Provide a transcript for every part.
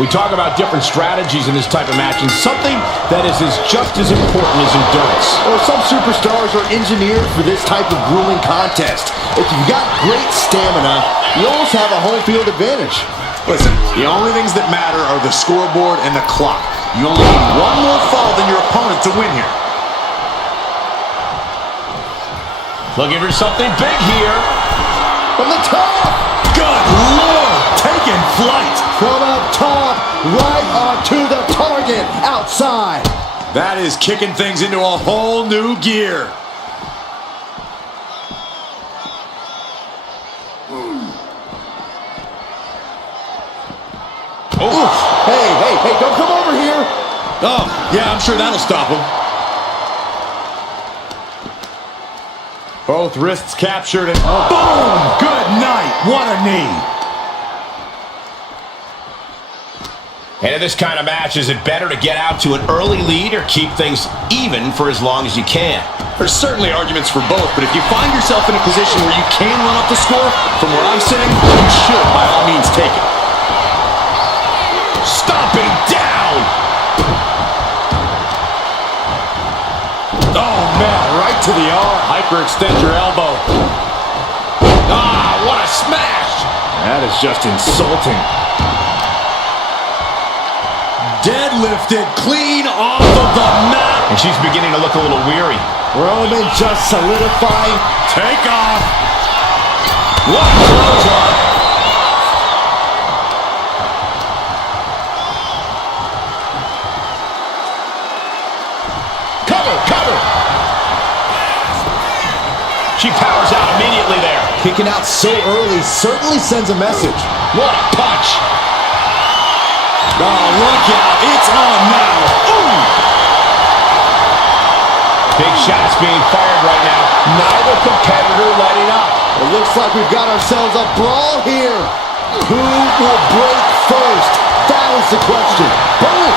We talk about different strategies in this type of match, and something that is just as important as endurance. Well, some superstars are engineered for this type of grueling contest. If you've got great stamina, you almost have a home field advantage. Listen, the only things that matter are the scoreboard and the clock. You only need one more fall than your opponent to win here. Looking for something big here. From the top! Good Lord! Taking flight! From up top, right onto the target, outside. That is kicking things into a whole new gear. Oh. Hey, don't come over here. Oh, yeah, I'm sure that'll stop him. Both wrists captured and boom! Good night. What a knee. And in this kind of match, is it better to get out to an early lead or keep things even for as long as you can? There's certainly arguments for both, but if you find yourself in a position where you can run up the score, from where I'm sitting, you should by all means take it. Stomping down! Oh, man, right to the arm. Hyperextend your elbow. Ah, what a smash! That is just insulting. Deadlifted clean off of the mat. And she's beginning to look a little weary. Roman just solidifying. Take off. What a clothesline. Cover. She powers out immediately there. Kicking out so early certainly sends a message. What a punch. Oh, look out. It's on now. Ooh. Big shots being fired right now. Neither competitor letting up. It looks like we've got ourselves a brawl here. Who will break first? That was the question. Boom!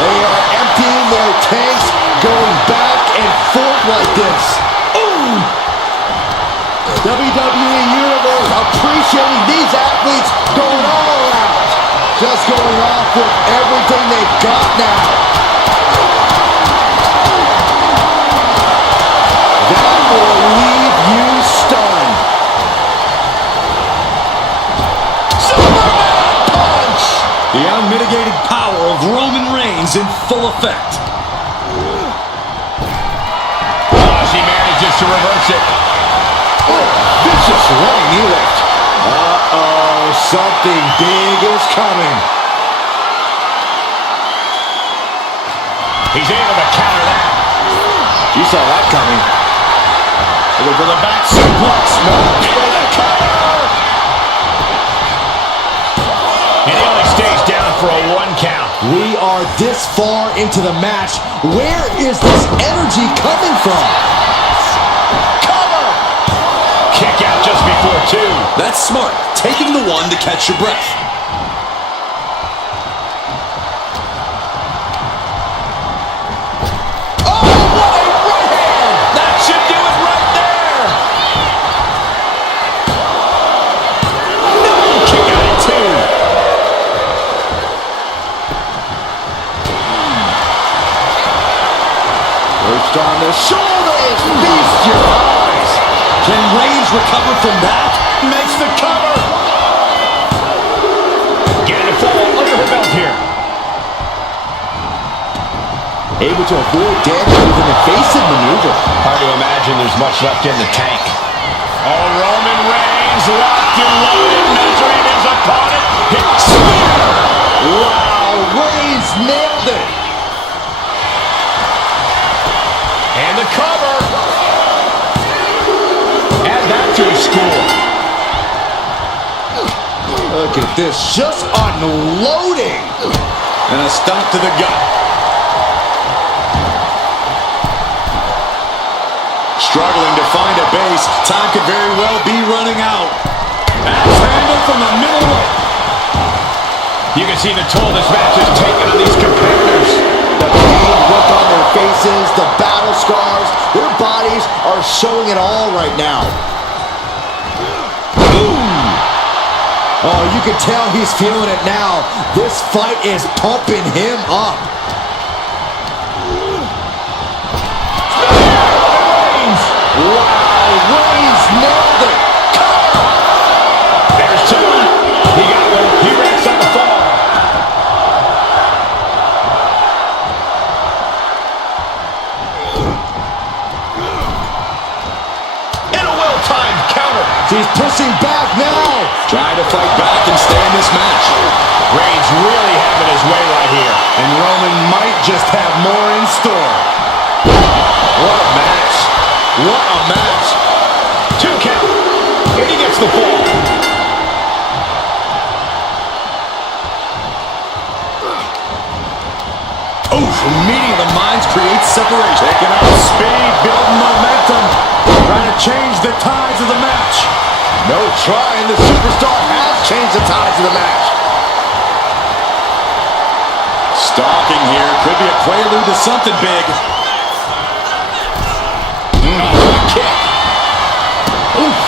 They are emptying their tanks, going back and forth like this. Ooh! WWE Universe appreciating these athletes going all out. Just going off with everything they've got now. That will leave you stunned. Superman punch! The unmitigated power of Roman Reigns in full effect. Oh, she manages to reverse it. Oh, vicious running knee lift. Uh-oh, something big is coming. He's able to counter that. You saw that coming. Looking for the back suplex. No, for the cover. And he only stays down for a 1 count. We are this far into the match. Where is this energy coming from? Kick out just before 2. That's smart. Taking the one to catch your breath. Oh, what a right hand! That should do it right there. No, kick out at 2. Perched on the shoulders. Feast your eyes. Can Reigns recover from that? Makes the cover. Getting a fall under her belt here. Able to avoid damage with an evasive maneuver. Hard to imagine there's much left in the tank. Oh, Roman Reigns locked and loaded, measuring his opponent. Hit spear. Wow, Reigns nailed it. And the cover. Add that to his score. Look at this, just unloading. And a stomp to the gut. Struggling to find a base. Time could very well be running out. Axe handle from the middle rope. You can see the toll this match has taken on these competitors. The pain look on their faces, the battle scars, their bodies are showing it all right now. Oh, you can tell he's feeling it now. This fight is pumping him up. Wow, Reigns nailed it. There's two. He got one. He racks up the fall. And a well-timed counter. He's pushing back now. Trying to fight back and stay in this match. Reigns really having his way right here. And Roman might just have more in store. What a match. What a match. 2 count. And he gets the fall. Oof, meeting of the minds creates separation. Taking up speed, building momentum. Trying to change the tides of the match. No trying. The superstar has changed the tides of the match. Stalking here. Could be a prelude to something big. Kick. Oof.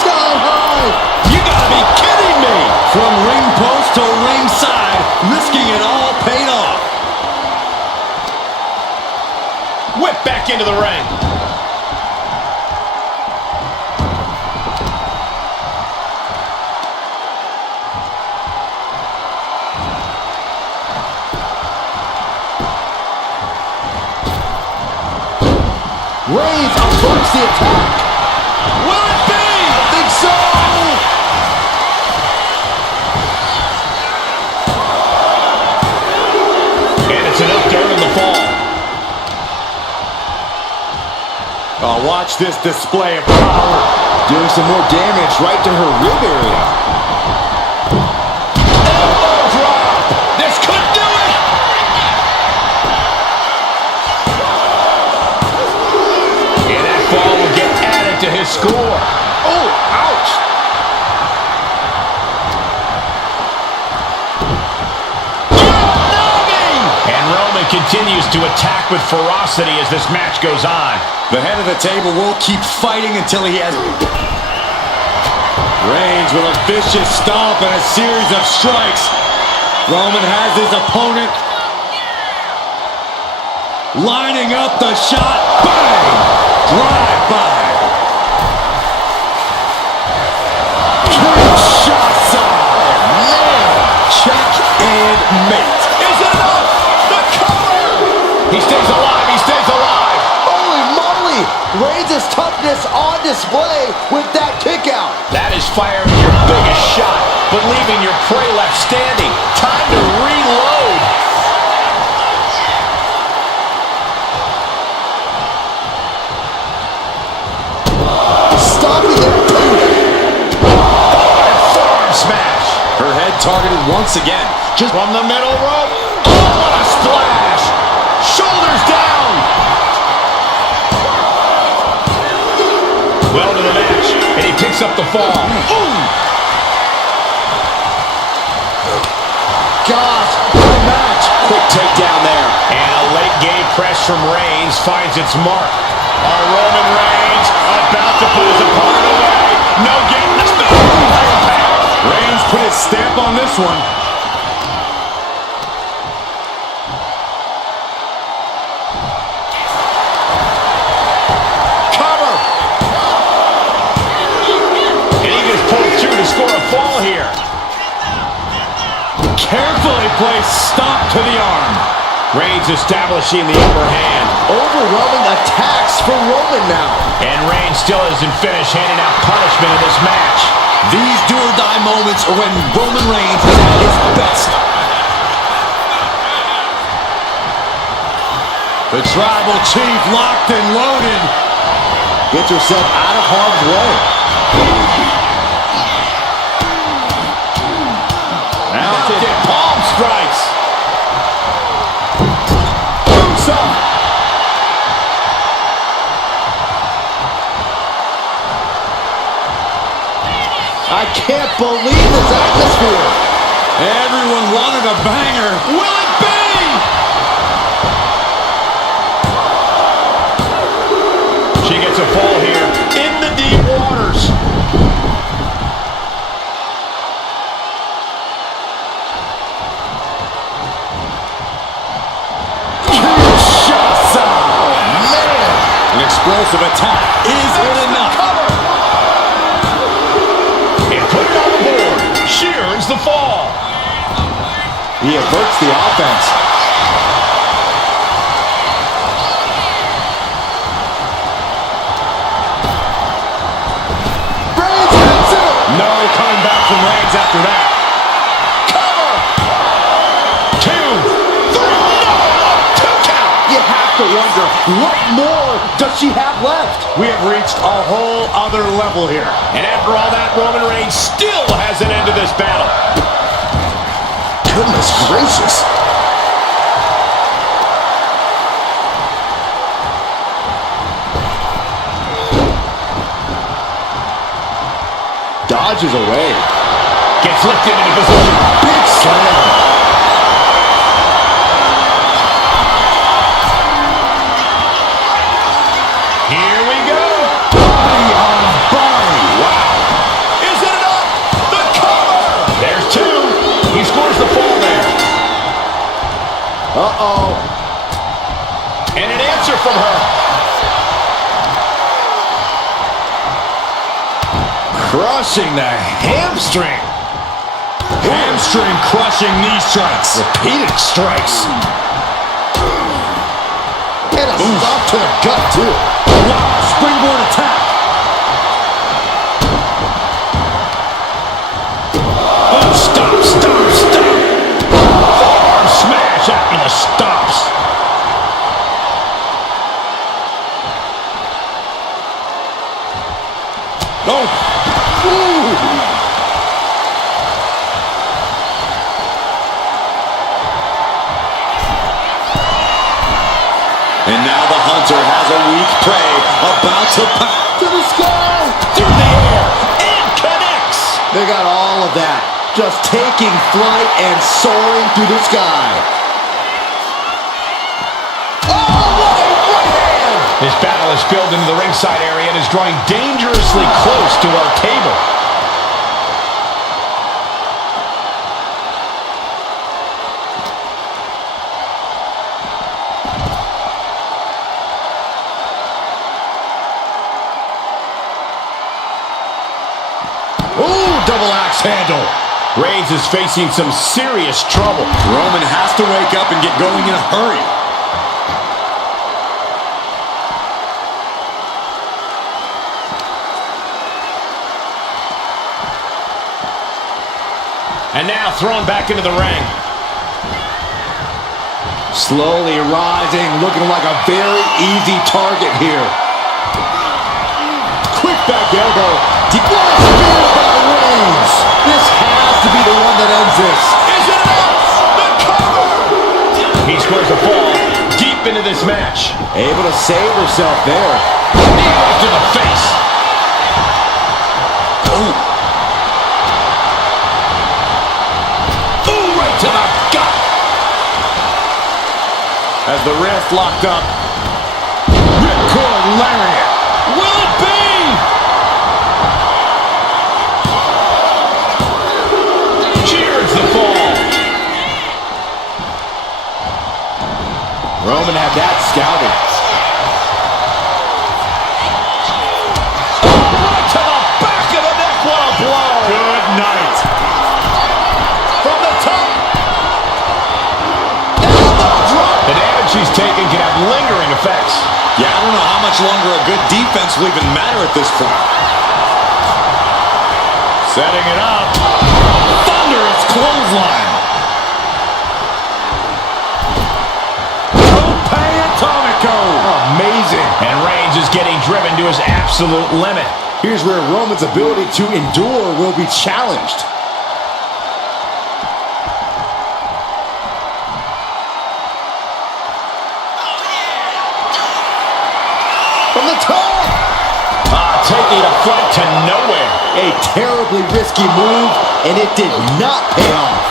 Sky high. You gotta be kidding me! From ring post to ringside, risking it all paid off. Whip back into the ring. Reigns averts the attack. Will it be? I think so. And it's enough to earn the fall. Oh, watch this display of power. Doing some more damage right to her rib area. Elbow drop. This could do it. And that fall will get added to his score. Oh, ouch. And Roman continues to attack with ferocity as this match goes on. The head of the table will keep fighting until he has... Reigns with a vicious stomp and a series of strikes. Roman has his opponent lining up the shot. Bang! Drive by. Trick shot side. Man. Check and mate. Is it enough? The cover! He stays alive. He stays alive. Holy moly! Reigns' toughness on display with that kick out. That is firing your biggest shot, but leaving your prey left standing. Time to reload. Stopping it. Forearm smash. Her head targeted once again. Just from the middle rope. Oh, what a splash. Shoulders down. Well to the match, and he picks up the fall. Ooh. Gosh, what a match. Quick takedown there. And a late game press from Reigns finds its mark. Roman Reigns about to put his opponent away. No getting this. Reigns put his stamp on this one. Cover. And he just pulled through to score a fall here. Carefully placed stomp to the arm. Reigns establishing the upper hand. Overwhelming attacks for Roman now. And Reigns still isn't finished handing out punishment in this match. These do-or-die moments are when Roman Reigns is at his best. The Tribal Chief locked and loaded. Gets herself out of harm's way. Mounted palm strikes. I can't believe this atmosphere. Everyone wanted a banger. Will it be? She gets a fall here in the deep waters. An explosive attack. Is it enough? And put it on the board. She earns the fall. He averts the offense. Reigns hits it! No coming back from Reigns after that. Cover. 2, 3. No, 2 count. You have to wonder, what more does she have left? We have reached a whole other level here. And after all that, Roman Reigns still has an end to this battle. Goodness gracious. Dodges away. Gets lifted into position. Big slam. Here we go. Body on body. Wow. Is it enough? The cover. There's 2. He scores the fall there. Uh-oh. And an answer from her. Crushing the hamstring. Hamstring crushing knee strikes. Repeated strikes. And a stop to the gut, too. Wow, springboard attack. Oh, stop. Forearm smash after the stops. Oh. And now the hunter has a weak prey about to To the sky. Through the air. And connects. They got all of that. Just taking flight and soaring through the sky. Oh, what a right hand! This battle is spilled into the ringside area and is drawing dangerously close to our table. Ooh, double axe handle. Reigns is facing some serious trouble. Roman has to wake up and get going in a hurry. And now thrown back into the ring. Slowly rising, looking like a very easy target here. Quick back elbow. Deep spear by Reigns. This has to be the one that ends this. Is it enough? The cover! He scores a fall deep into this match. Able to save herself there. Knee right to the face. Ooh. Ooh, right to the gut. As the wrist locked up. Ripcord lariat. Will it be? Cheers the fall. Roman had that scouted. Oh, right to the back of the neck. What a blow. Good night. From the top. Elbow drop. The damage she's taken can have lingering effects. Yeah, I don't know how much longer a good defense will even matter at this point. Setting it up. Thunderous clothesline. Amazing. And Reigns is getting driven to his absolute limit. Here's where Roman's ability to endure will be challenged. From the top. Taking a flight to nowhere. A terribly risky move, and it did not pay off.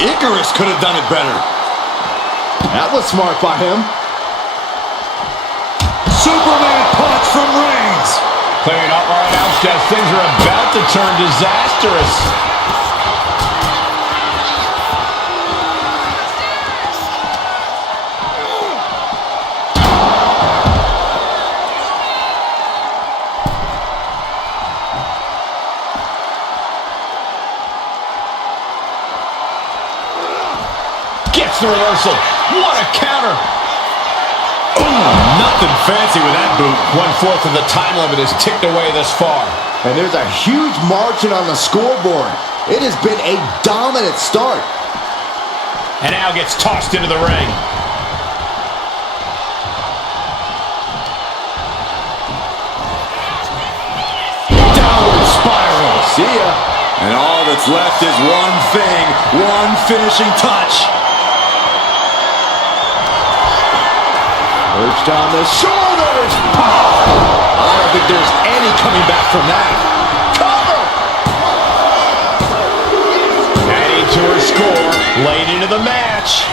Icarus could have done it better. That was smart by him. Superman punch from Reigns. are about to turn disastrous. Gets the reversal. What a counter. Nothing fancy with that boot. 1/4 of the time limit is ticked away thus far. And there's a huge margin on the scoreboard. It has been a dominant start. And now gets tossed into the ring. Downward spiral. See ya. And all that's left is one thing, one finishing touch. Perched on the shoulders. I don't think there's any coming back from that. Cover. Adding to her score, late into the match.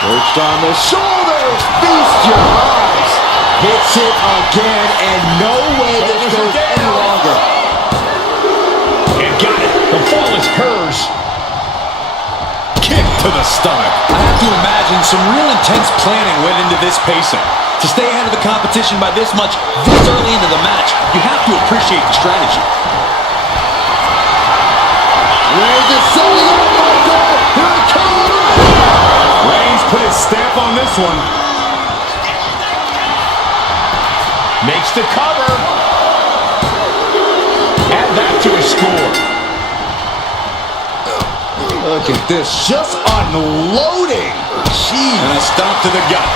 Perched on the shoulders. Feast your eyes. Hits it again, and no way this goes any longer. And got it. The fall is hers. Kick to the stomach. I have to imagine some real intense planning went into this pacing. To stay ahead of the competition by this much, this early into the match, you have to appreciate the strategy. Reigns is setting up, Michael. Here it comes. Reigns put his stamp on this one. Makes the cover. Add that to his score. Look at this, just unloading. Jeez. And a stomp to the gut.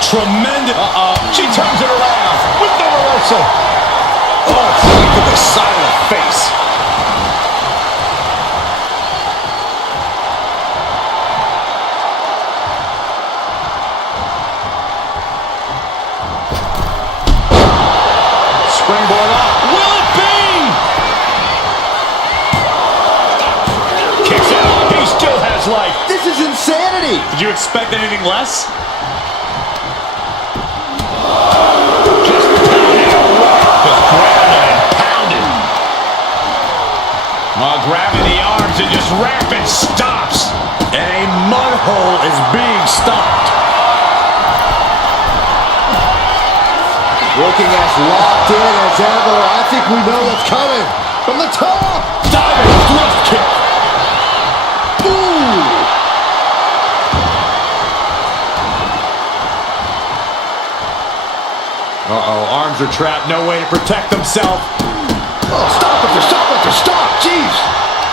Tremendous. She turns it around with the reversal. Oh, right to the side of the face. Springboard up. Will it be? Kicks out. He still has life. This is insanity. Did you expect anything less? Just pounding it right. Just grabbing and pounding. Grabbing the arms and just rapid stops. And a mud hole is being stopped. Looking as locked in as ever. I think we know what's coming. From the top. Diving thrust kick. Boom. Arms are trapped. No way to protect himself. Oh, stop it, stop it, stop. Jeez.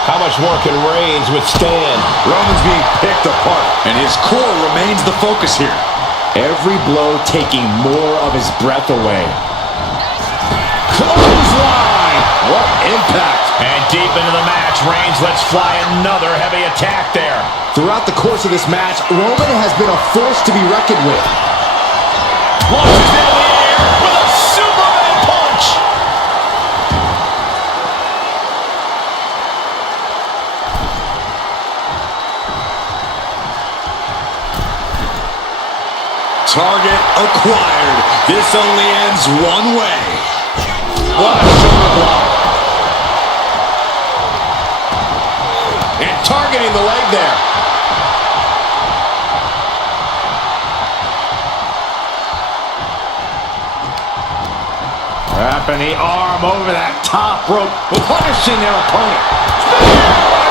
How much more can Reigns withstand? Roman's being picked apart. And his core remains the focus here. Every blow taking more of his breath away. Clothesline. What impact. And deep into the match, Reigns lets fly another heavy attack there. Throughout the course of this match, Roman has been a force to be reckoned with. Launches into the air with a Superman punch. Target acquired. This only ends one way. What a shoulder block. And targeting the leg there. Wrapping the arm over that top rope, punishing their opponent.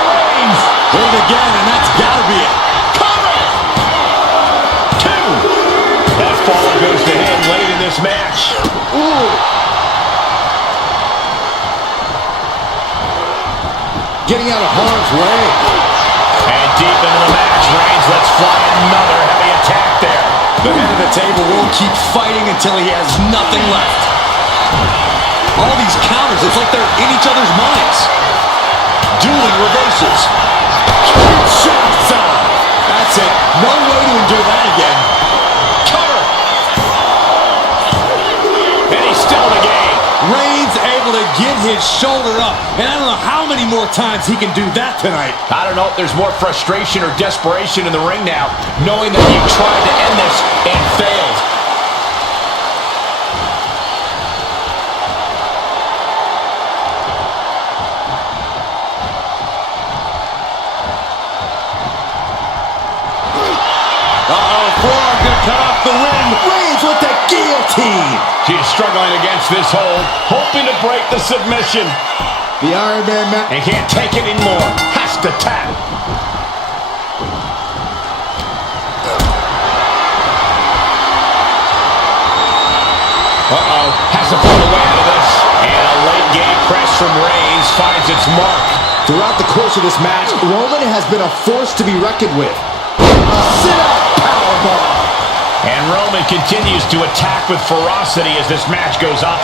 Reigns. Hit it again, and that's gotta be it. Cover. Two. That fall goes to him late in this match. Ooh. Getting out of harm's way. And deep into the match, Reigns lets fly another heavy attack there. The head of the table won't keep fighting until he has nothing left. All these counters, it's like they're in each other's minds. Dueling reversals. That's it. No way to endure that again. Cover. And he's still in the game. Reigns able to get his shoulder up, and I don't know how many more times he can do that tonight. I don't know if there's more frustration or desperation in the ring now, knowing that he tried to end this and failed. Forearm gonna cut off the wind. Reigns with the guillotine. She's struggling against this hold, hoping to break the submission. The Iron Man And can't take it anymore. Has to tap. Has to pull away out of this. And a late game press from Reigns finds its mark. Throughout the course of this match, Roman has been a force to be reckoned with. A sit-up powerbomb. And Roman continues to attack with ferocity as this match goes on.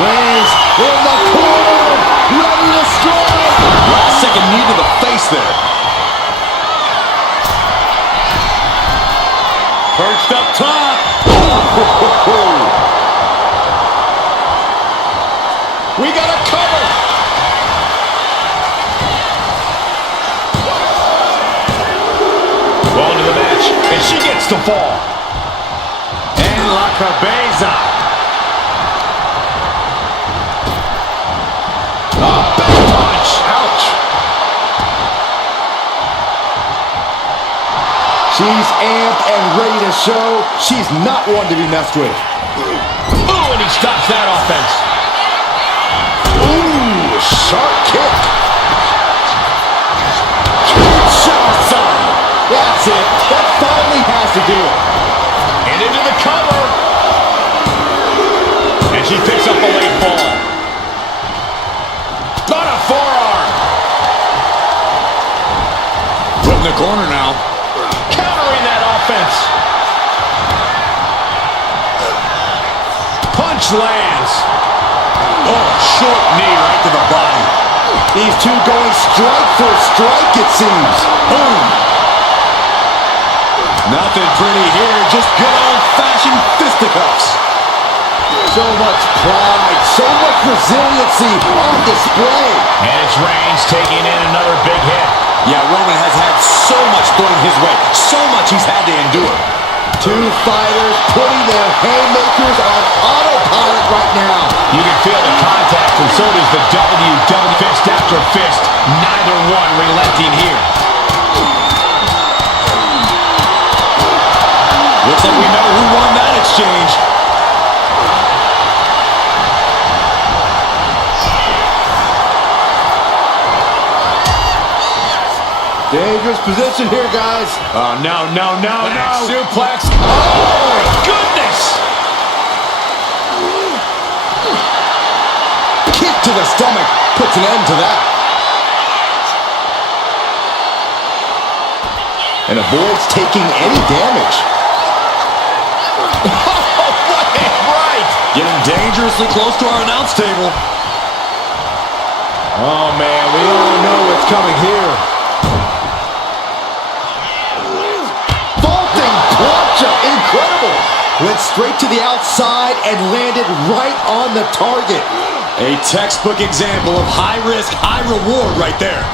Reigns in the corner, ready to strike. Last second knee to the face there. Perched up top. We got a cover. Well into the match, and she gets the fall. And La Cabeza. Punch. Ouch. She's amped and ready to show she's not one to be messed with. Ooh, and he stops that offense. Ooh, sharp kick. Kinshasa. That's it. That finally has to do it. And into the cover. And she picks up a late fall. On a forearm. Put in the corner now. Countering that offense. Punch lands. Oh, short knee right to the body. These two going strike for strike, it seems. Boom. Nothing pretty here, just good old-fashioned fisticuffs. So much pride, so much resiliency on display. And it's Reigns taking in another big hit. Yeah, Roman has had so much thrown his way, so much he's had to endure. Two fighters putting their haymakers on autopilot right now. You can feel the contact, and so does the WWE. Fist after fist, neither one relenting here. Looks like we know who won that exchange. Dangerous position here, guys. Oh, no. Back suplex. Oh, my goodness. Kick to the stomach puts an end to that. And avoids taking any damage. Right. Getting dangerously close to our announce table. Oh, man, we all know what's coming here. Vaulting plancha, incredible. Went straight to the outside and landed right on the target. A textbook example of high risk, high reward right there.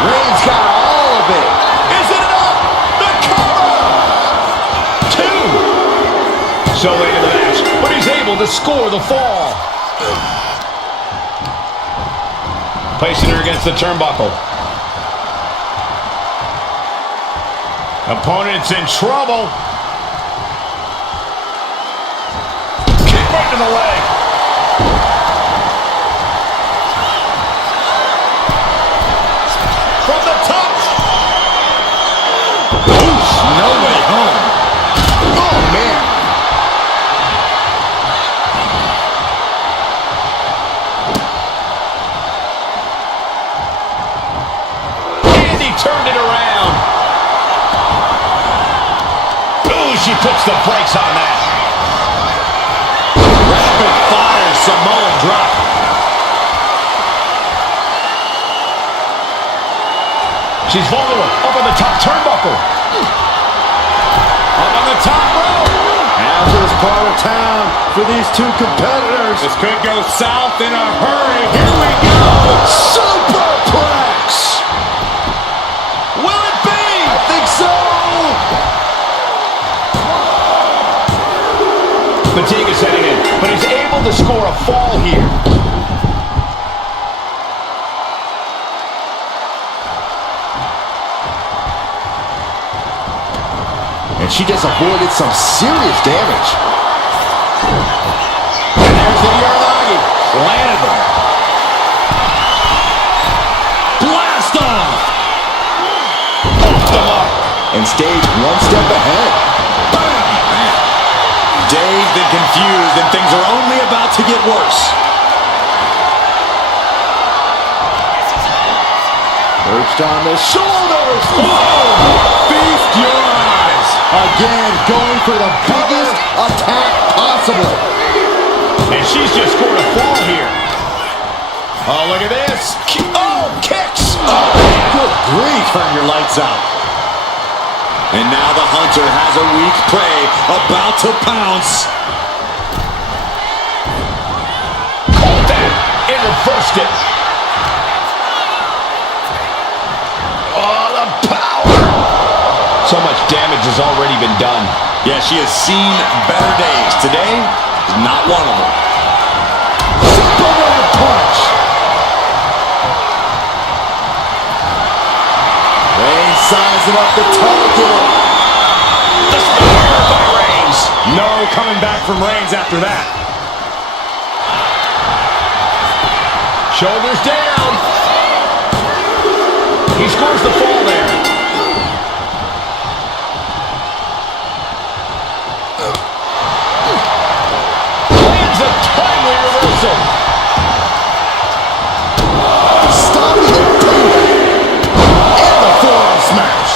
Reigns got all of it. Is it enough? The cover. Two. So late in the match, but he's able to score the fall. Placing her against the turnbuckle. Opponent's in trouble. Kick right to the leg. From the top. Oof, no way home. Oh, man. And he turned it around. Ooh, she puts the brakes on that. Rapid She's vulnerable. Up on the top turnbuckle. Up on the top rope. After this part of town for these two competitors. This could go south in a hurry. Here we go. Superplex. Will it be? I think so. Fatigue is setting in, but he's able to score a fall here. And she just avoided some serious damage. And there's the Uranagi. Landed them. Blast off. Off the mark. And stayed one step ahead. Dazed and confused, and things are only about to get worse. Perched on the shoulders. Whoa! Feast your eyes. Again, going for the biggest attack possible. And she's just scored a fall here. Oh, look at this. Oh, kicks. Oh, Good grief. turn your lights out. And now the hunter has a weak prey about to pounce. caught that. And reversed it. Oh, the power. So much damage has already been done. Yeah, she has seen better days. Today is not one of them. Superman punch. Reigns sizing up the target. The spear by Reigns. No coming back from Reigns after that. Shoulders down. He scores the fall there. Lands a timely reversal. Stopping the boot. And the forearm smash.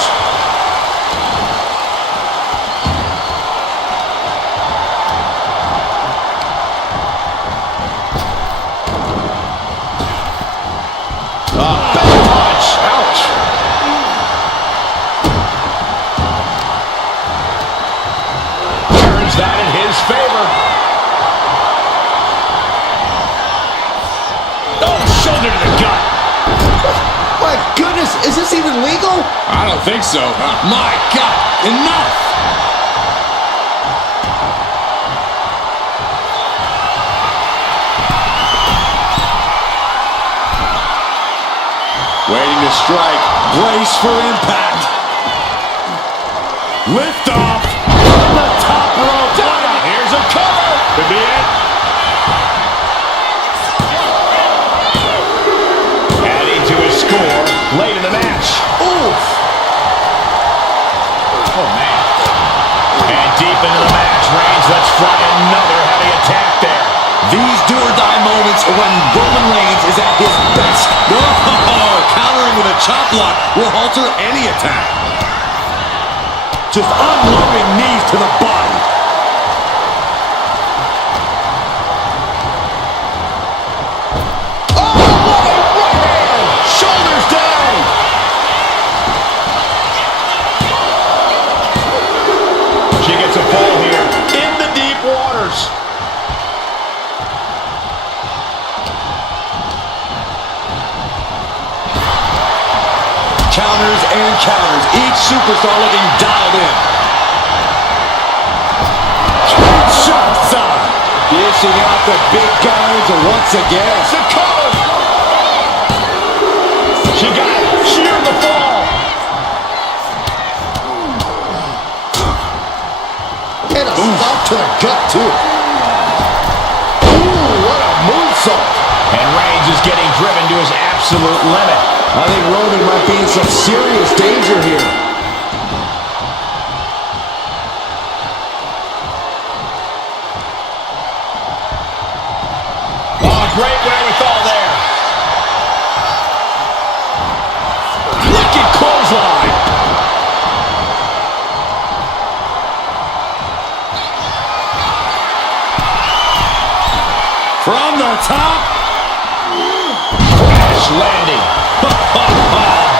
Back punch. Ouch. Turns that in his favor. Oh, shoulder to the gut. My goodness, is this even legal? I don't think so. My God, enough! Waiting to strike. Brace for impact. Lift off. The top rope. Here's a cover. Could be it. Adding to his score late in the match. Oof. Oh, man. And deep into the match, Reigns lets fly another heavy attack there. These do-or-die moments are when Roman Reigns is at his best. Oh, countering with a chop block will alter any attack. Just unloading knees to the body. Oh, what a right hand! Shoulders down! She gets a fall here in the deep waters. Counters and counters. Each superstar looking dialed in. Straight shots on. Dishing out the big guns once again. It's a cover! She got it. She earned the fall. And a stop to the gut, too. Ooh, what a moonsault. And Reigns is getting driven to his absolute limit. I think Roman might be in some serious danger here. Oh, great wherewithal there. Wicked clothesline. From the top. Crash landing.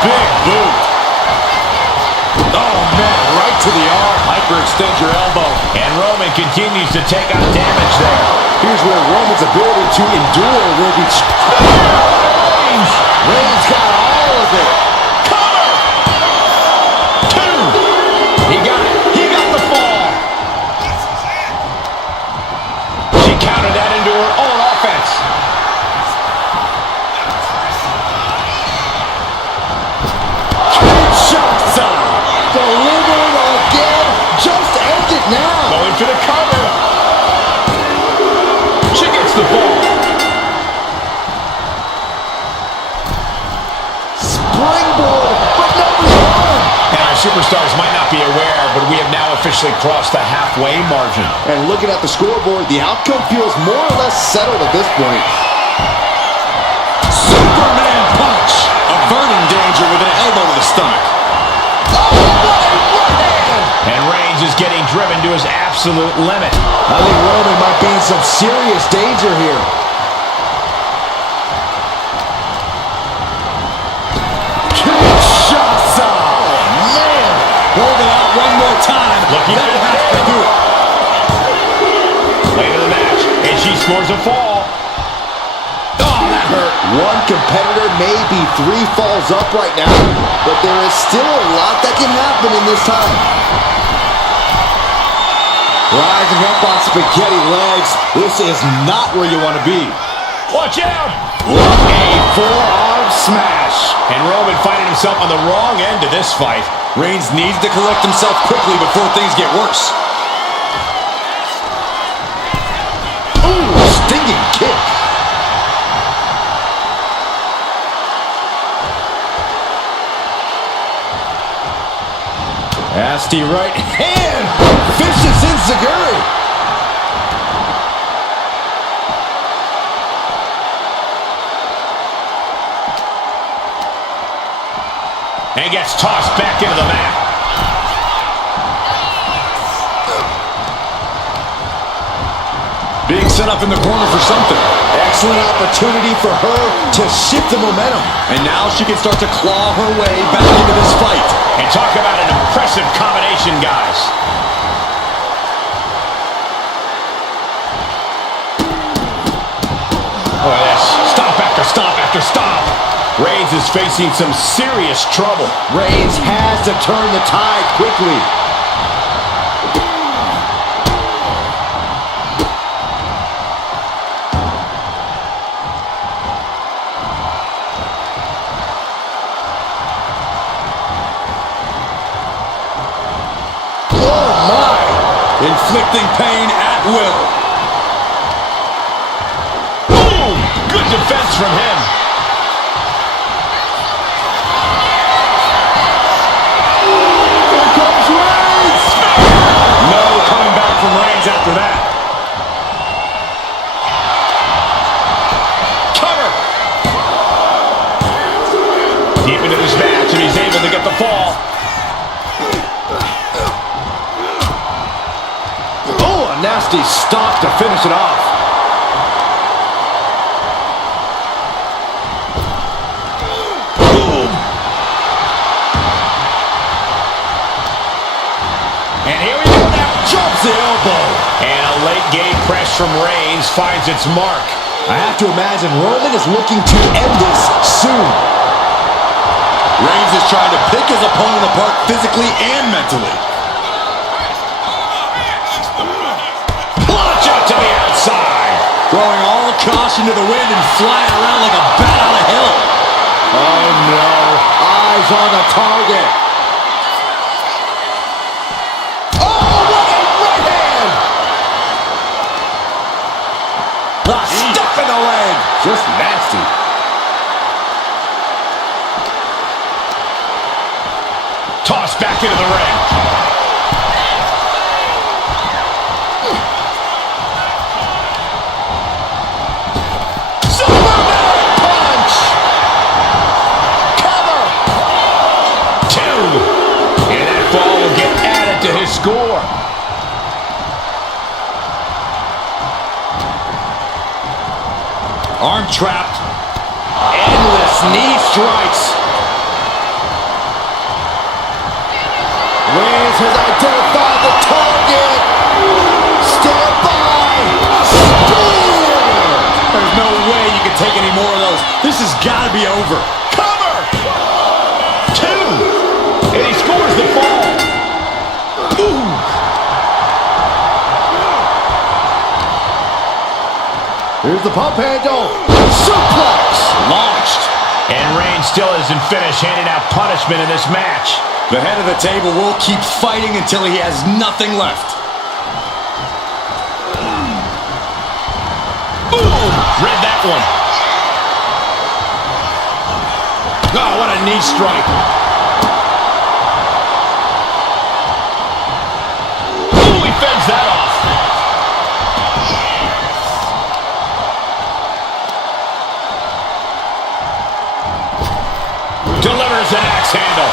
big boot. Oh, man, right to the arm. Hyperextend your elbow. And Roman continues to take on damage there. Here's where Roman's ability to endure will be... Reigns got all of it. Cover! 2. He got it. He got the fall. She countered that into her own offense. Kinshasa! Delivered again. Just end it now. Going for the cover. She gets the ball. Springboard, but no return. And our superstars might not be aware, but we have now officially crossed the halfway margin. And looking at the scoreboard, the outcome feels more or less settled at this point. Superman punch. Averting danger with an elbow to the stomach. Oh, what a right hand! And Reigns is getting driven to his absolute limit. I think Roman might be in some serious danger here. Kinshasa! Oh, man! Hold it out one more time. Looking That for the has to do it. Late in the match, and she scores a fall. Oh, that hurt. One competitor may be 3 falls up right now, but there is still a lot that can happen in this time. Rising up on spaghetti legs. This is not where you want to be. Watch out! What a forearm smash. And Roman finding himself on the wrong end of this fight. Reigns needs to collect himself quickly before things get worse. Ooh, stinging kick. Nasty right hand. Vicious enziguri. And gets tossed back into the mat. Being set up in the corner for something. Excellent opportunity for her to shift the momentum. And now she can start to claw her way back into this fight. And talk about an impressive combination, guys. Look at this. Stop after stop after stop. Reigns is facing some serious trouble. Reigns has to turn the tide quickly. Oh my! Inflicting pain at will. Boom! Good defense from him. Here comes Reigns! No coming back from Reigns after that. Cover! Deep into this match, and he's able to get the fall. Oh, a nasty stomp to finish it off. Boom! And here we go now. Jumps the elbow. And a late game press from Reigns finds its mark. I have to imagine Roman is looking to end this soon. Reigns is trying to pick his opponent apart physically and mentally. Launch out to the outside. Throwing all caution to the wind and flying around like a bat on a hill. Oh no. Eyes on the target. Oh, what a right hand! Stuck in the leg. Just nasty. Tossed back into the ring. Superman punch. Cover. 2. And that ball will get added to his score. Arm trapped. Endless knee strikes. Reigns has identified the target. Stand by. Spear. There's no way you can take any more of those. This has got to be over. Cover! 2! And he scores the fall. Ooh! Here's the pump handle. Suplex. Launched. And Reigns still isn't finished handing out punishment in this match. The head of the table will keep fighting until he has nothing left. Boom! Read that one. Oh, what a knee strike. Ooh, he fends that off. Delivers an axe handle.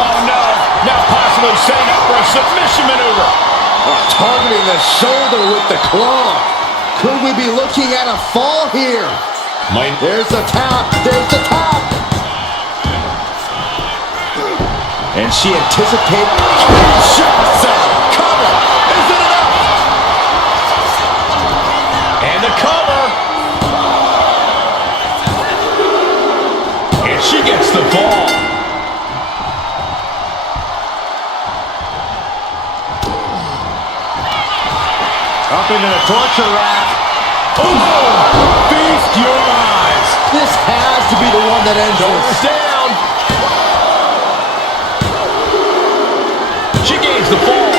Oh no, now possibly setting up for a submission maneuver. Targeting the shoulder with the claw. Could we be looking at a fall here? There's the tap. There's the tap. And she anticipates. Cover. Is it enough? And the cover. And she gets the fall. Up into the torture rack. Oh! Feast your eyes. This has to be the one that ends Shoulders this. down. She gains the fall.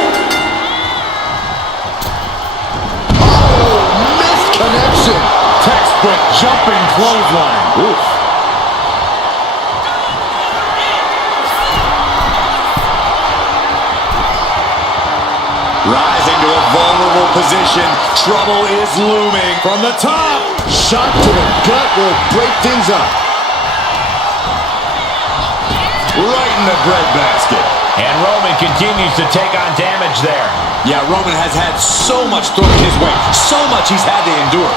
Oh, missed connection. Textbook jumping clothesline. Oof. Rising to a vulnerable position. Trouble is looming. From the top. Shot to the gut will break things up. Right in the breadbasket. And Roman continues to take on damage there. Yeah, Roman has had so much thrown his way. So much he's had to endure.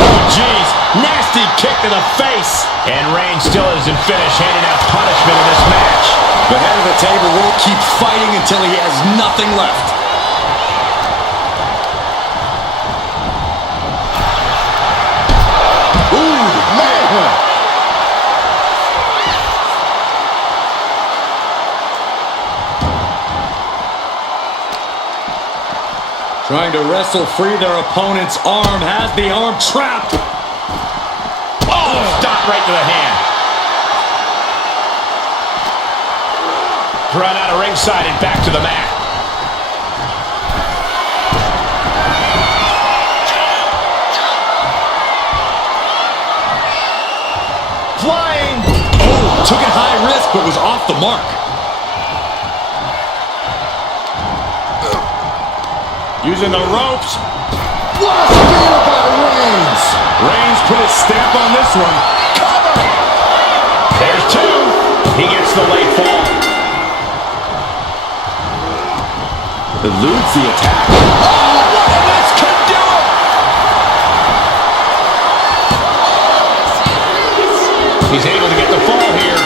Oh, jeez. Nasty kick to the face. And Reigns still isn't finished handing out punishment in this match. The head of the table will keep fighting until he has nothing left. Ooh, man. Trying to wrestle free their opponent's arm. Has the arm trapped. Oh, stop right to the hand. Run out of ringside and back to the mat. Flying. Oh, took it high risk but was off the mark. Using the ropes. What a spear by Reigns. Reigns put his stamp on this one. Cover. There's 2. He gets the late fall. Eludes the attack. Oh, what a this could do it! He's able to get the fall here.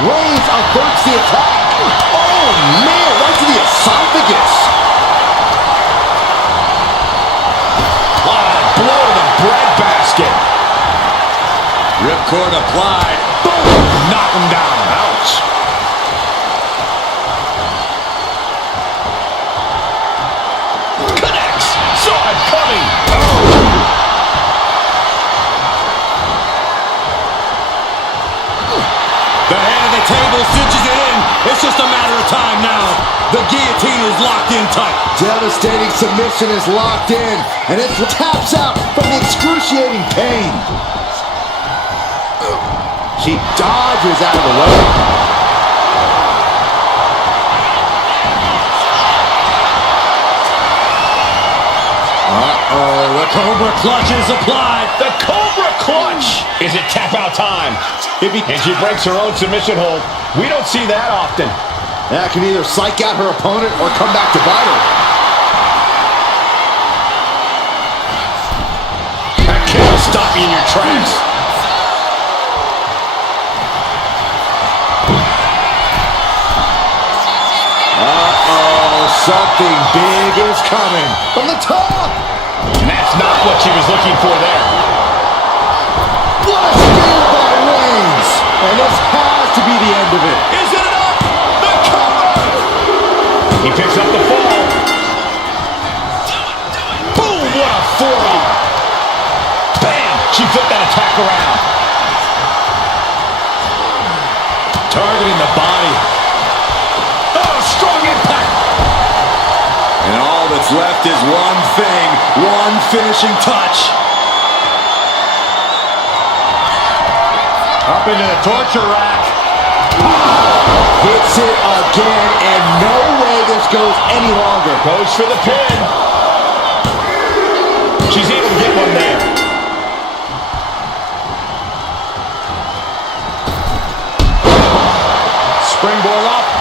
Reigns averts the attack. Oh, man, right to the esophagus. What a blow to the breadbasket. Ripcord applied. Boom! Knock him down. Ouch. Connects. Saw it coming. The head of the table cinches it in. It's just a matter of time now. The guillotine is locked in tight. Devastating submission is locked in, and it taps out from the excruciating pain. She dodges out of the way. Uh-oh, the Cobra Clutch is applied. The Cobra Clutch. Is it tap out time? And she breaks her own submission hold. We don't see that often. That can either psych out her opponent or come back to bite her. That can't stop you in your tracks. Something big is coming from the top. And that's not what she was looking for there. What a spear by Reigns. And this has to be the end of it. Is it enough? The cover! He picks up the fall. Boom, what a forearm. Bam, she flipped that attack around. Targeting the body. Oh, strong impact. And all that's left is one thing, one finishing touch. Up into the torture rack. Hits it again, and no way this goes any longer. Goes for the pin. She's able to get one there. Springboard up.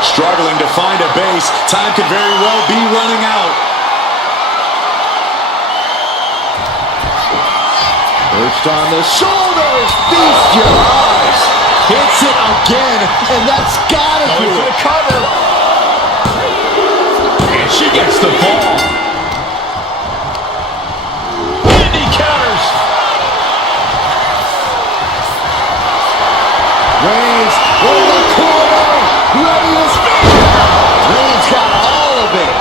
Struggling to find a base. Time could very well be running out. Perched on the shoulders. Feast your eyes. Hits it again, and that's gotta do Going for it. the cover. And she gets the ball. And he counters. Reigns in the corner. Ready to spear. Reigns got all of it.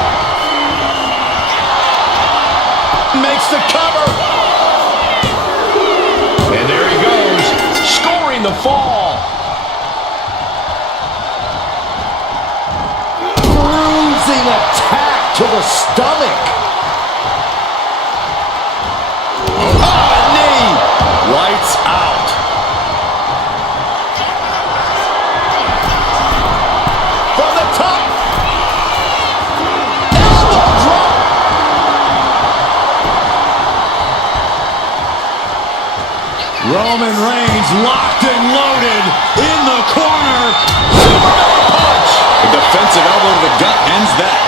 Makes the cover. And there he goes, scoring the fall. Bruising attack to the stomach. Oh, a knee. Lights out. From the top. Elbow drop. Roman Reigns locked and loaded in the corner. Superman punch. A defensive elbow to the gut ends that.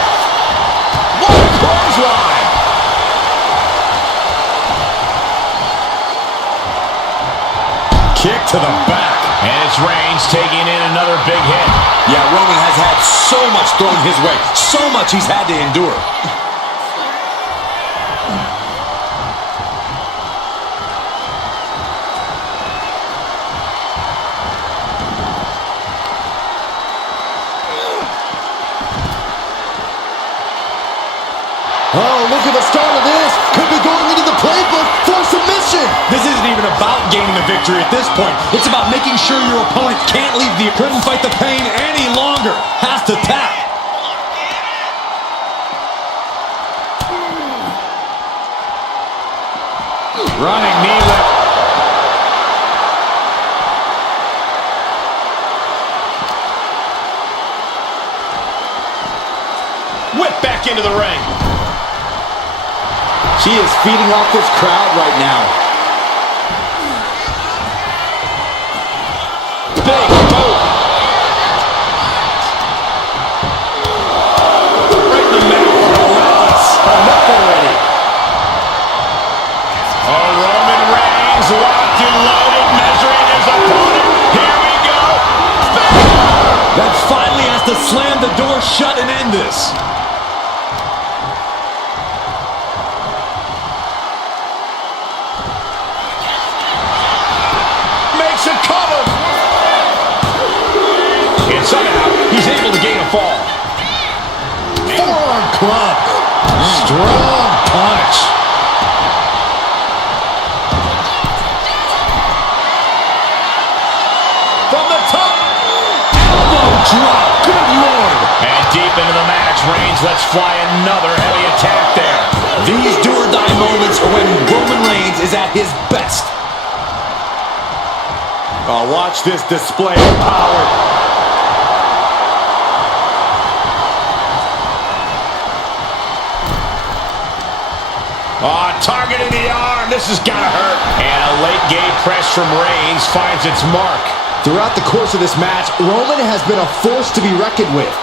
What a clothesline. Kick to the back. And it's Reigns taking in another big hit. Yeah, Roman has had so much thrown his way. So much he's had to endure. Oh, look at the start of this. Could be going into the playbook for submission. This isn't even about gaining a victory at this point. It's about making sure your opponent can't leave the... Couldn't fight the pain any longer. Has to tap. Running knee lift. Whip back into the ring. She is feeding off this crowd right now. Big boot. Right in the middle. Enough already. Oh, Roman Reigns locked and loaded, measuring his opponent. Here we go. That finally has to slam the door shut and end this. Makes a cover. And somehow he's able to gain a fall. Forearm club. Strong punch. From the top. Elbow drop. Good Lord. And deep into the match, Reigns lets fly another heavy attack there. These do-or-die moments are when Roman Reigns is at his best. Oh, watch this display of power. Targeting the arm. This is gonna hurt. And a late game press from Reigns finds its mark. Throughout the course of this match, Roman has been a force to be reckoned with.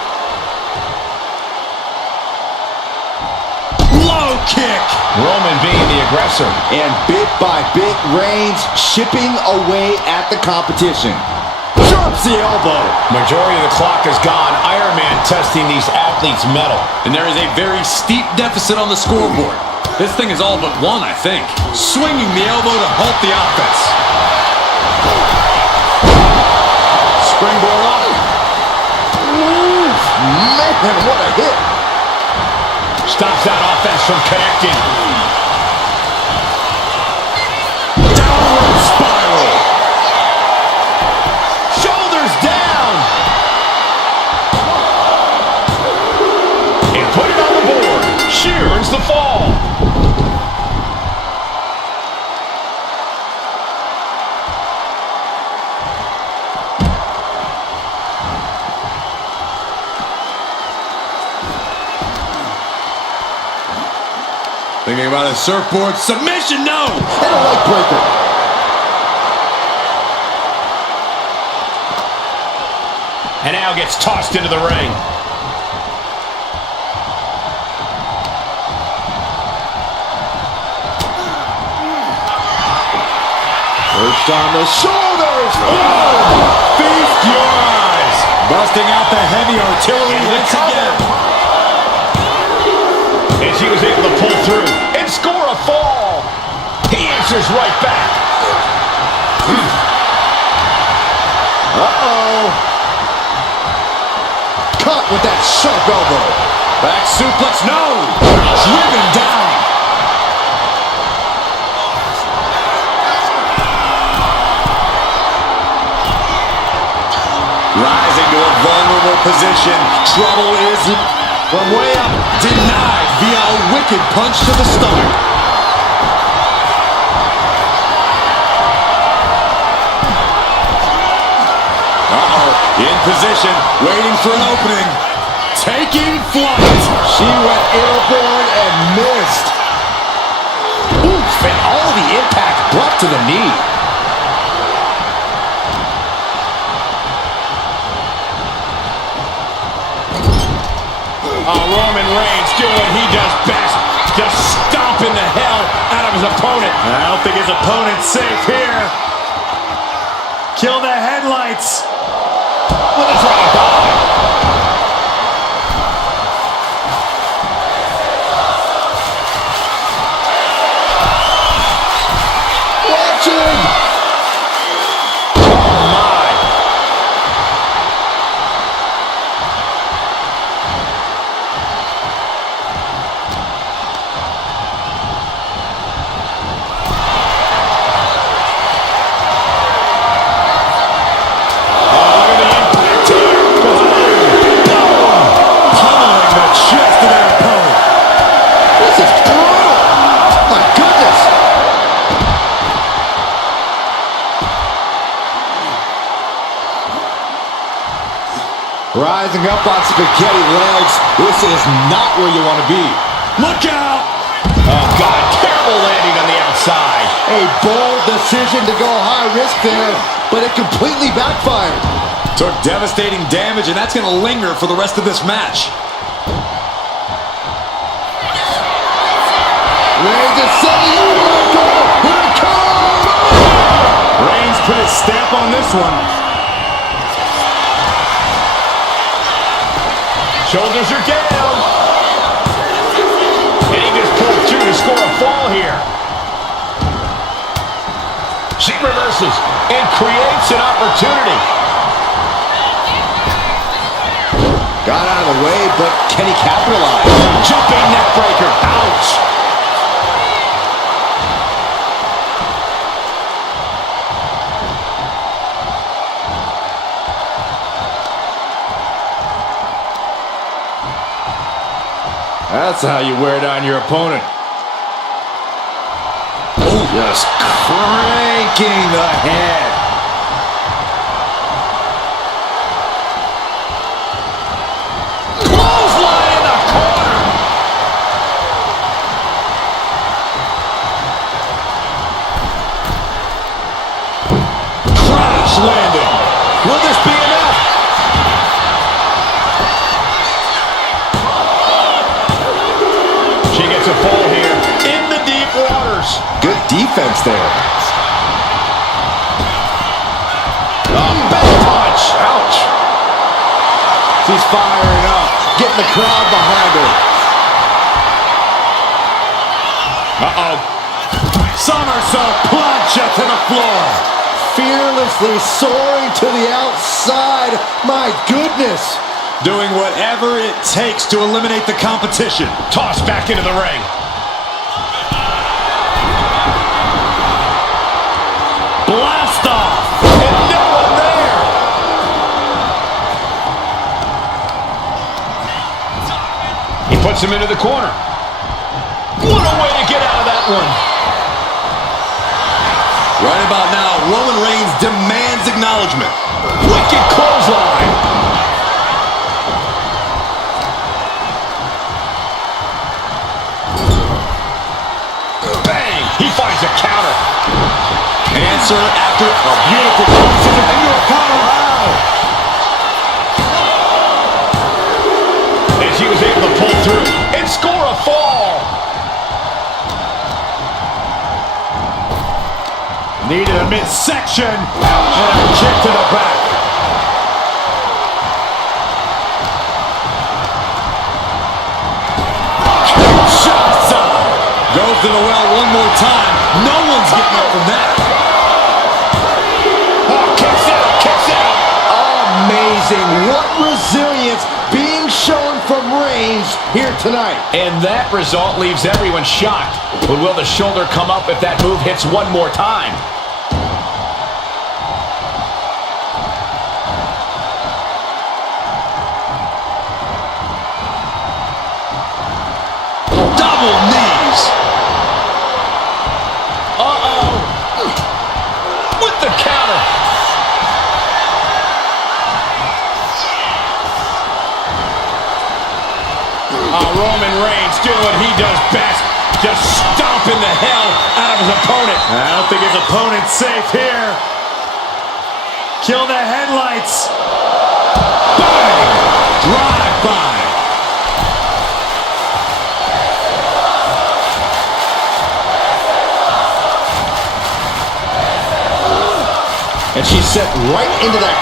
Low kick. Roman being the aggressor. And bit by bit, Reigns chipping away at the competition. Drops the elbow. Majority of the clock is gone. Iron Man testing these athletes' mettle. And there is a very steep deficit on the scoreboard. This thing is all but one, I think. Swinging the elbow to halt the offense. Springboard up. Man, what a hit. Stops that offense from connecting. Downward spiral. Shoulders down. And put it on the board. She earns the fall. Thinking about a surfboard submission, no! And a leg breaker. And now gets tossed into the ring. First on the shoulders. Feast your eyes! Busting out the heavy artillery once again. And she was able to pull through and score a fall. He answers right back. Uh-oh. Cut with that sharp elbow. Back suplex, no! Driven down. Rising to a vulnerable position. Trouble is from way up. Denied via a wicked punch to the stomach. Uh-oh. In position, waiting for an opening. Taking flight. She went airborne and missed. Oof, and all the impact brought to the knee. Roman Reigns doing what he does best. Just stomping the hell out of his opponent. I don't think his opponent's safe here. Kill the headlights. With his right eye. Watching. Oh, my. Rising up on spaghetti legs. This is not where you want to be. Look out! Oh, God. Terrible landing on the outside. A bold decision to go high risk there, but it completely backfired. Took devastating damage, and that's going to linger for the rest of this match. Reigns is setting up. Here it comes! Reigns put his stamp on this one. Shoulders are down. And he just pulled through to score a fall here. She reverses and creates an opportunity. Got out of the way, but can he capitalize? Jumping neck breaker. Ouch. That's how you wear down your opponent. Oh, just cranking the head. Clothesline in the corner. offense there. Back punch. Ouch. She's firing up, getting the crowd behind her. Uh-oh. Somersault plancha to the floor. Fearlessly soaring to the outside. My goodness. Doing whatever it takes to eliminate the competition. Tossed back into the ring. Blast off. And no one there. He puts him into the corner. What a way to get out of that one. Right about now, Roman Reigns demands acknowledgement. Wicked clothesline. Bang! He finds a counter. Answer after a beautiful crossover into a counter. And she was able to pull through and score a fall. Needed a midsection and a kick to the back. Kinshasa goes to the well one more time. No one's getting up from that. Oh, kicks out, kicks out. Amazing. What resilience being shown from Reigns here tonight. And that result leaves everyone shocked. But will the shoulder come up if that move hits one more time? Double knees. Uh-oh. With the counter. Roman Reigns doing what he does best. Just stomping the hell out of his opponent. I don't think his opponent's safe here. Kill the headlights. Bang! Drive-by. And she's set right into that.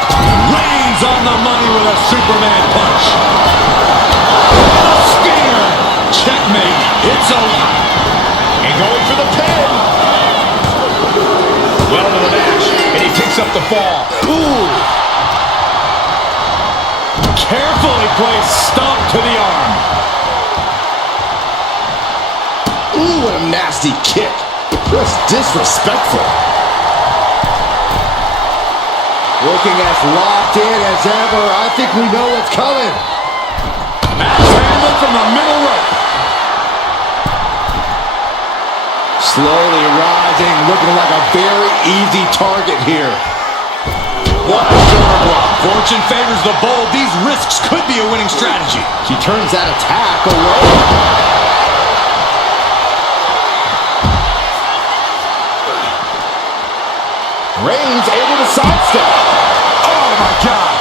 Reigns on the money with a Superman punch. A spear. Checkmate. It's over. And going for the pin. Well to the match. And he picks up the fall. Ooh. Carefully placed stomp to the arm. Ooh, what a nasty kick. Just disrespectful. Looking as locked in as ever. I think we know what's coming. Match handled from the middle rope. Slowly rising, looking like a very easy target here. What a shoulder block. Fortune favors the bold. These risks could be a winning strategy. She turns that attack away. Reigns able to sidestep. Oh my God.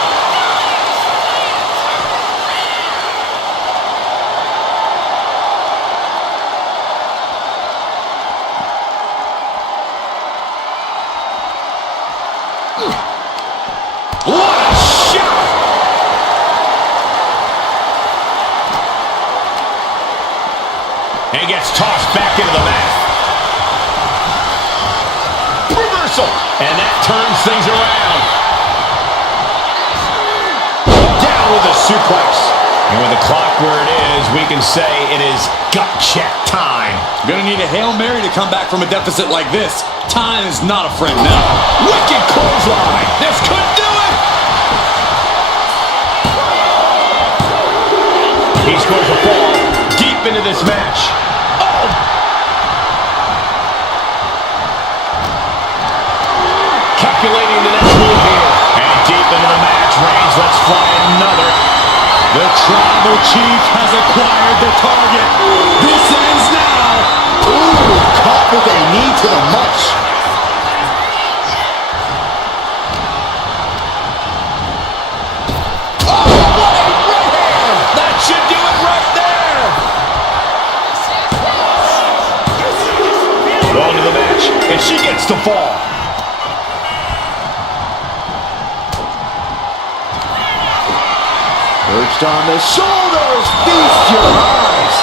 What a shot! And gets tossed back into the mat. Reversal! And that turns things around. Down with a suplex. And with the clock where it is, we can say it is gut check time. Gonna need a Hail Mary to come back from a deficit like this. Time is not a friend now. Wicked clothesline. This could do it. He scores a fall deep into this match. Oh! Calculating the next move here. And deep into the match, Reigns lets fly another. The Tribal Chief has acquired the target. This ends now. Ooh, caught with a knee to the much. Oh, what a right hand! That should do it right there! Well into the match. And she gets the fall. Perched on the shoulders, feast your eyes.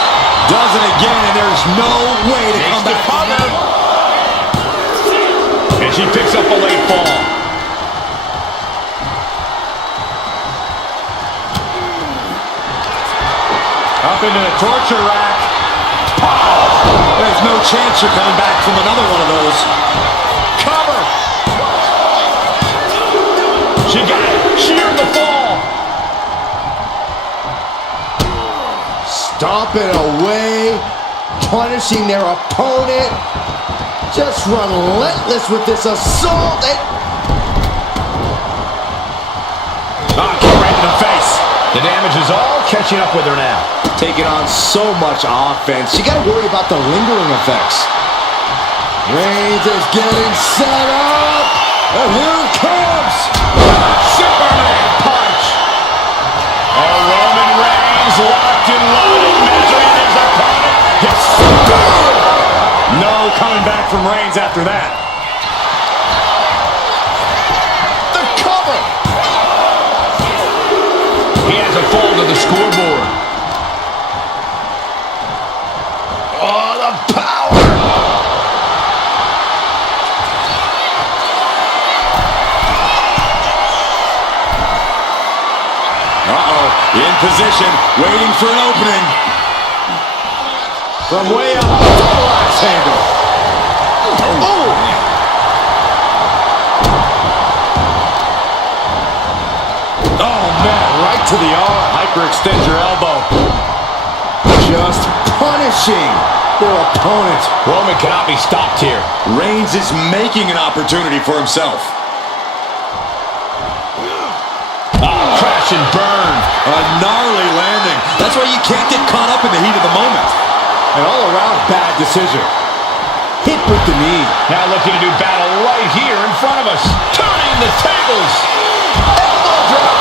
Does it again, and there's no way to come back from that. And she picks up a late fall. Up into the torture rack. There's no chance you're coming back from another one of those. Cover. She got it. Sheared the fall. Stomping away, punishing their opponent. Just relentless with this assault. Kick right in the face. The damage is all catching up with her now. Taking on so much offense. You got to worry about the lingering effects. Reigns is getting set up. And here it comes. Superman punch. Oh, Roman Reigns locked and loaded, measuring his opponent. His No coming back from Reigns after that. The cover. He has a fall to the scoreboard. Oh, the power. In position, waiting for an opening. From way up, double axe handle. Oh. Oh, man, right to the arm. Hyperextend your elbow. Just punishing their opponent. Roman cannot be stopped here. Reigns is making an opportunity for himself. Crash and burn. A gnarly landing. That's why you can't get caught up in the heat of the moment. An all-around bad decision. Hit with the knee. Now looking to do battle right here in front of us. Turning the tables. Elbow drop.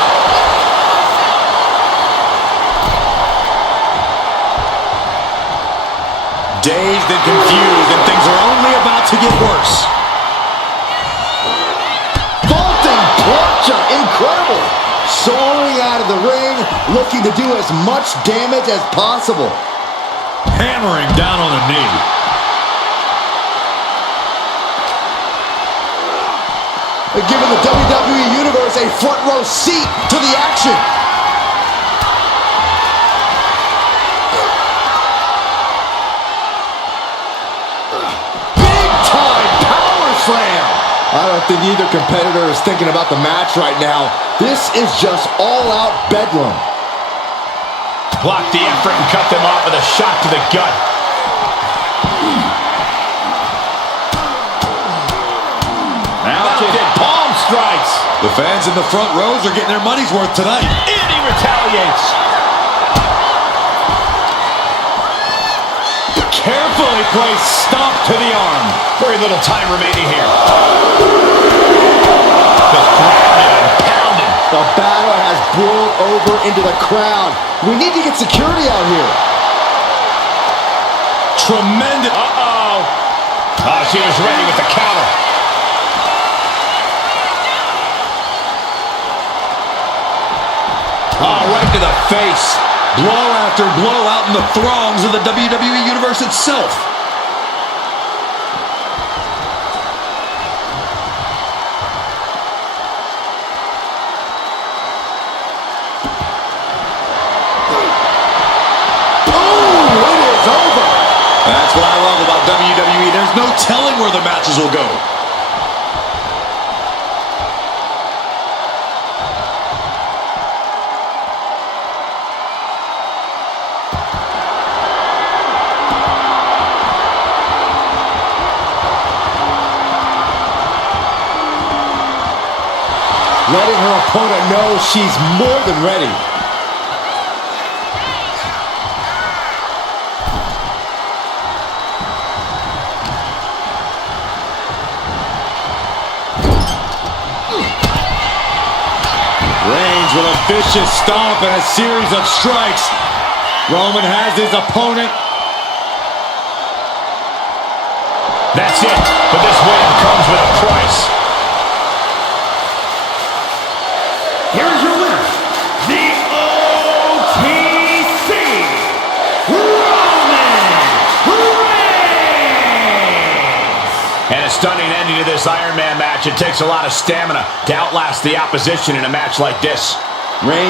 Dazed and confused, and things are only about to get worse. Vaulting plancha. Incredible. Soaring out of the ring, looking to do as much damage as possible. Hammering down on the knee. They're giving the WWE Universe a front row seat to the action. Big time power slam. I don't think either competitor is thinking about the match right now. This is just all-out bedlam. Block the effort and cut them off with a shot to the gut. Mounted palm strikes. The fans in the front rows are getting their money's worth tonight. And he retaliates. Carefully placed stomp to the arm. Very little time remaining here. Just grounded and pounded. The battle has boiled over into the crowd. We need to get security out here. Tremendous. Uh-oh. Oh, she was ready with the counter. Oh, right to the face. Blow after blow out in the throngs of the WWE Universe itself. That's what I love about WWE. There's no telling where the matches will go. Letting her opponent know she's more than ready. Reigns with a vicious stomp and a series of strikes. Roman has his opponent. That's it, but this win comes with a price. Here's your winner, the OTC Roman Reigns. And a stunning ending to this Iron Man match. It takes a lot of stamina to outlast the opposition in a match like this. Reigns